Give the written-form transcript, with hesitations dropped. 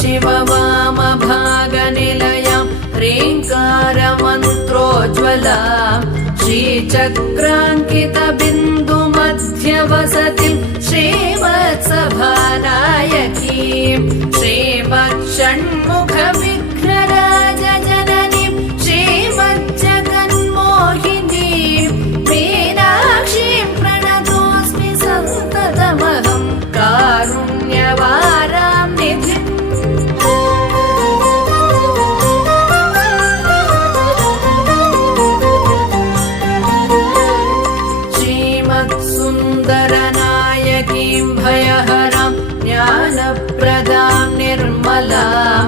शिववामभागनिलयां ह्रीङ्कारमन्त्रोज्ज्वलां श्रीचक्राङ्कितबिन्दुमध्यवसतिं श्रीवत्सभानायकीं श्रीमत्षण्मुखविघ्नराजजननीं श्रीमज्जगन्मोहिनीं मीनाक्षीं प्रणतोऽस्मि सन्ततमहं कारुण्यवारां निधिम्। श्रीमत्सुन्दरनायकीं भयहरां ज्ञानप्रदां निर्मलां